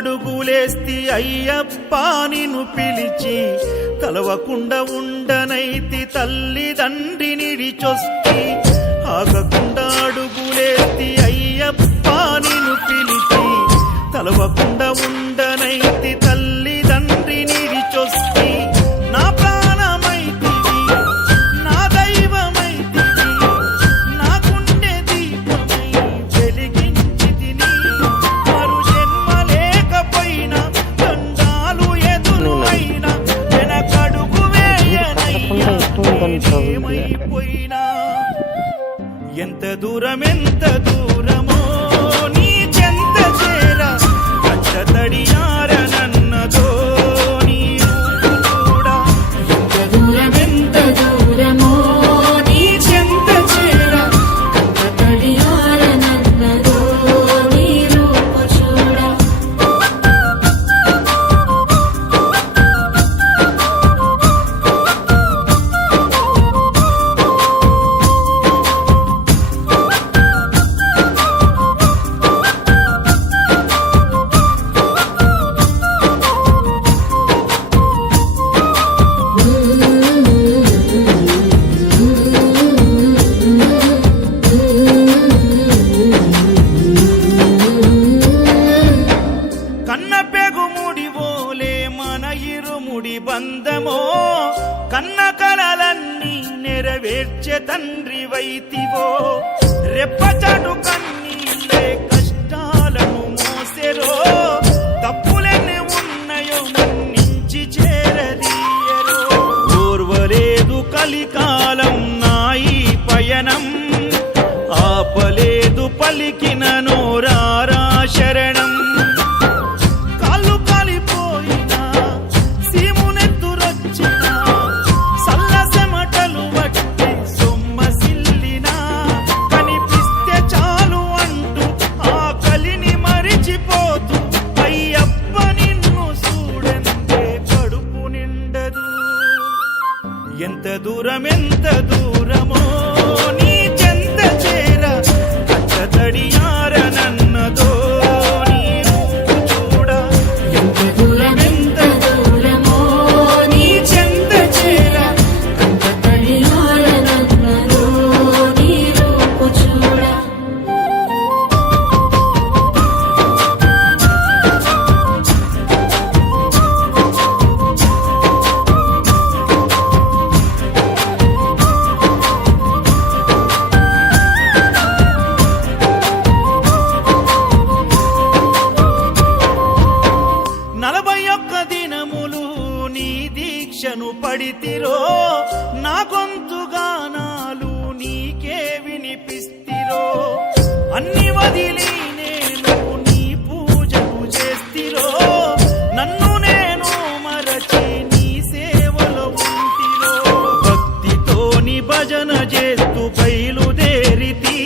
అడుగులేస్తి అయ్యప్ప నిన్ను పిలిచి కలవకుండా ఉండనైతి తల్లిదండ్రినిడిచొస్తి ఆగకుండా అడుగులేస్తి అయ్యప్ప నిన్ను పిలిచి కలవకుండా ఉండనైతి తల్లిదండ్రినిడిచొస్తి నా ప్రాణమైతివి నా దైవమైతివి నా గుండె దీపమై వెలిగించితిని మరు జన్మ లేకపోయినా దండాలు ఎదురైనా వెనకడుగు వేయనయ్యా ఏమైపోయినా ఎంత దూరమో నీ చెంత చేరా కంట తడియారనన్నదో నీ కూడా ఎంత దూరమో నీ చెంత చేరా కంట తడియారనన్నదో నీ రూపు చూడా బంధమో కన్న కలలన్నీ నెరవేర్చే తండ్రి వైతివో రెప్పచాటు కన్నీళ్ళే కష్టాలను మోసెరో తప్పులెన్ని ఉన్నాయో మన్నించి చేరదీయరో ఓర్వలేదు కలికాలం నాయి పయనం ఆపలేదు పలికిన నోరారా శరణం ఎంత దూరమో నీ చెంత చేరా కంట తడియారనన్నదో నీ రూపు చూడా ఎంత దూరమో నీ చెంత చేరా కంట తడియారనన్నదో నీ రూపు చూడా దీక్షను పడితిరో నా గొంతుగానాలు నీకే వినిపిస్తిరో అన్ని వదిలి నేను నీ పూజకు చేస్తిరో నన్ను నేను మరచి నీ సేవలో ఉంటిరో భక్తితోని భజన చేస్తూ బయలుదేరితి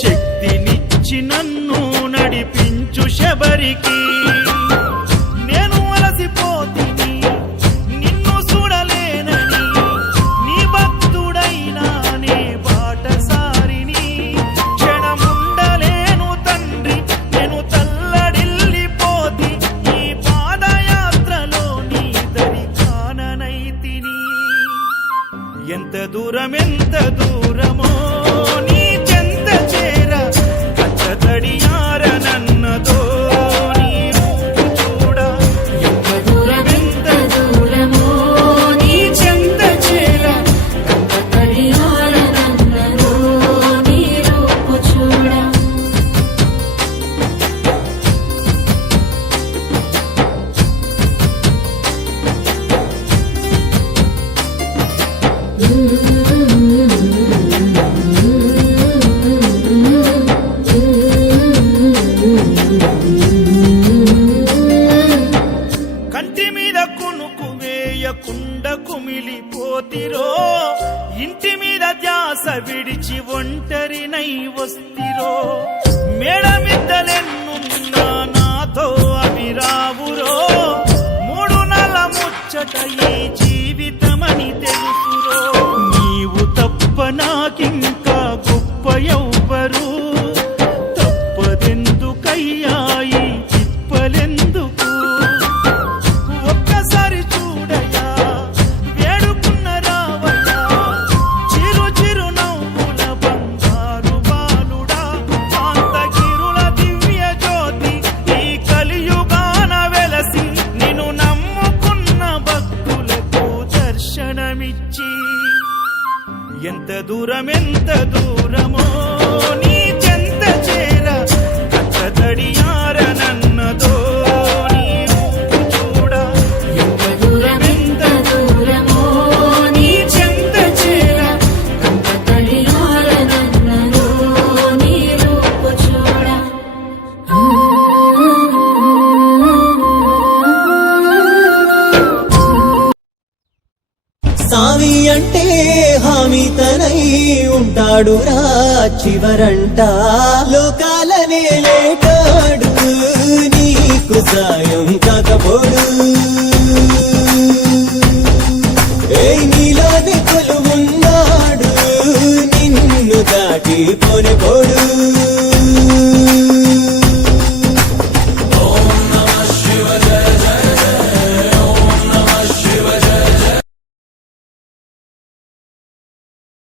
శక్తినిచ్చి నన్ను నడిపించు శబరికి నేను అలసిపోతి ఎంత దూరమో నీ చెంత చేరా కంట తడియారనన్నదో నీ రూపు చూడా ఎంత దూరమో నీ చెంత చేరా కంట తడియారనన్నదో నీ రూపు చూడా కంటి మీద కునుకు వేయకుండా కుమిలిపోతిరో ఇంటి మీద ధ్యాస విడిచి ఒంటరినై వస్తిరో మేడమిద్దలెన్నున్నా నాతో అవి రావురో మూడు నల ముచ్చట ఈ జీవితమని తెలుసురో నీవు తప్ప నాకింకా గొప్ప ఎవ్వరు తప్పదెందుకయ్యా ఈ తిప్పలెందుకు దూరమెంత దూరమో నీ చెంత చేర కచ్చ తడియార నన్నదో నీ రూపు చూడ ఎంత దూరమెంత దూరమో నీ చెంత చేర కంట తడియార నన్నదో నీ రూపు చూడ సామి అంటే హామీ తనై ఉంటాడు రా చివరంట లోకాలనే లేటాడు నీకు సాయం కాకపోడు నీలోని కొలువున్నాడు నిన్ను దాటి పోనిపోడు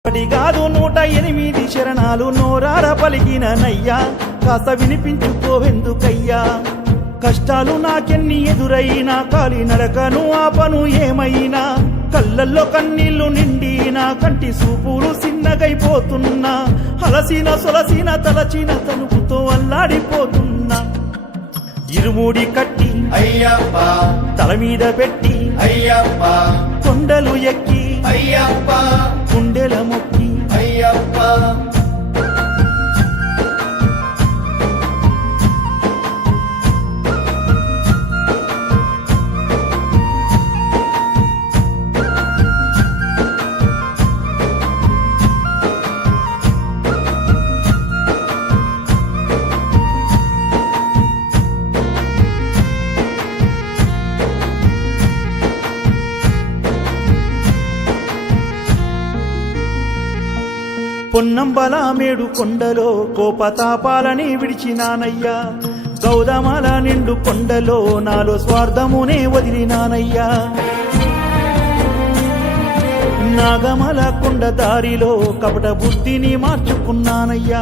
ఒకటి కాదు 108 శరణాలు నోరార పలికిన నయ్యా కాస్త వినిపించుకోవెందుకయ్యా కష్టాలు నాకెన్ని ఎదురైనా కాలి నడకను ఆపను ఏమైనా కళ్ళల్లో కన్నీళ్లు నిండినా కంటి సూపులు సిన్నగైపోతున్నా అలసిన సొలసిన తలచిన తనుపుతో అల్లాడిపోతున్నా ఇరుముడి కట్టి అయ్యప్ప తల మీద పెట్టి అయ్యప్ప కొండలు ఎక్కి అయ్యప్ప గుండెల మొక్కి అయ్యప్ప పొన్నంబల మేడు కొండలో కోపతాపాలని విడిచినానయ్యా గౌదమల నిండు కొండలో నాలో స్వార్థమునే వదిలినానయ్యా నాగమల కొండ దారిలో కపట బుద్ధిని మార్చుకున్నానయ్యా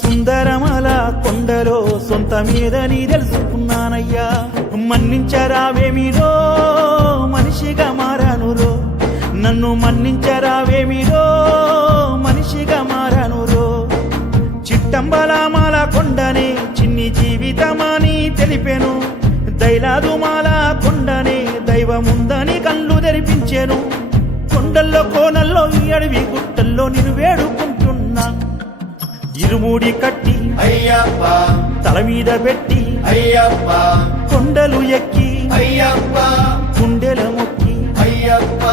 సుందరమల కొండలో సొంత మీదని తెలుసుకున్నానయ్యా మన్నించరావేమిరో మనిషిగా మారానురో నన్ను మన్నించరావేమిరో మనిషిగా మారానురో చిట్టంబలమాల కొండనే చిన్ని జీవితమని తెలిపెను దైలాదుమాల కొండనే దైవముందని కళ్ళు తెరిపించెను కొండల్లో కోనల్లో ఈ అడవి గుట్టల్లో నిన్ను వేడుకుంటున్నా ఇరుముడి కట్టి అయ్యప్ప తల మీద పెట్టి అయ్యప్ప కొండలు ఎక్కి అయ్యప్ప గుండెల మొక్కి అయ్యప్ప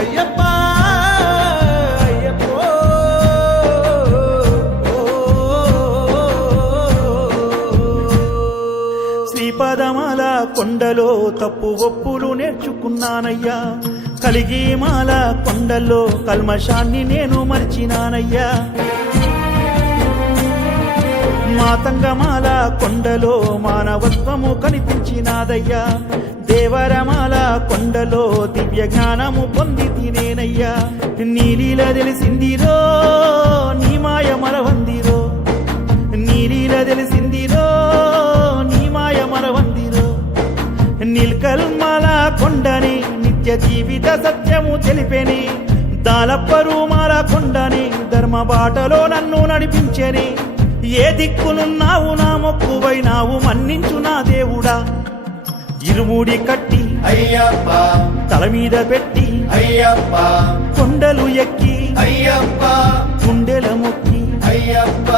అయ్యప్ప అయ్యప్పో శ్రీపదమాల కొండలో తప్పు ఒప్పులు నేర్చుకున్నానయ్యా కలిగి మాల కొండల్లో కల్మషాన్ని నేను మర్చినానయ్యా మాతంగమాల కొండలో మానవత్వము కనిపించినాదయ్యా దేవరమాల కొండలో దివ్య జ్ఞానము పొంది తినేనయ్యా నీలీల తెలిసిందిరో నీ మాయ మరవందిరో నీలీల తెలిసిందిరో నీ మాయ మరవందిరో నీల్కల్మాల కొండని నిత్య జీవిత సత్యము తెలిపెని దాలప్పరుమాల కొండని ధర్మ బాటలో నన్ను నడిపించెని ఏ దిక్కునున్నావు నా మొక్కువైనావు మన్నించు నా దేవుడా ఇరుముడి కట్టి అయ్యప్ప తల మీద పెట్టి అయ్యప్ప కొండలు ఎక్కి అయ్యప్ప గుండెల మొక్కి అయ్యప్ప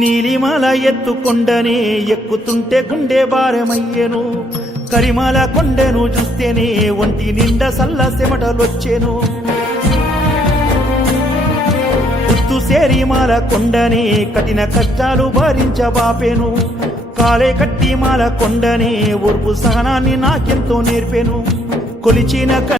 నీలిమాల ఎత్తుకొండనే ఎక్కుతుంటే గుండె భారమయ్యెను కరిమాల కొండను చూస్తేనే ఒంటి నిండా సల్ల చెమటలొచ్చెను సేరిమాల కొండనే కఠిన కష్టాలు భరించబాపెను కాలే కట్టిమాల కొండనే ఓర్పు సహనాన్ని నాకెంతో నేర్పెను కొలిచిన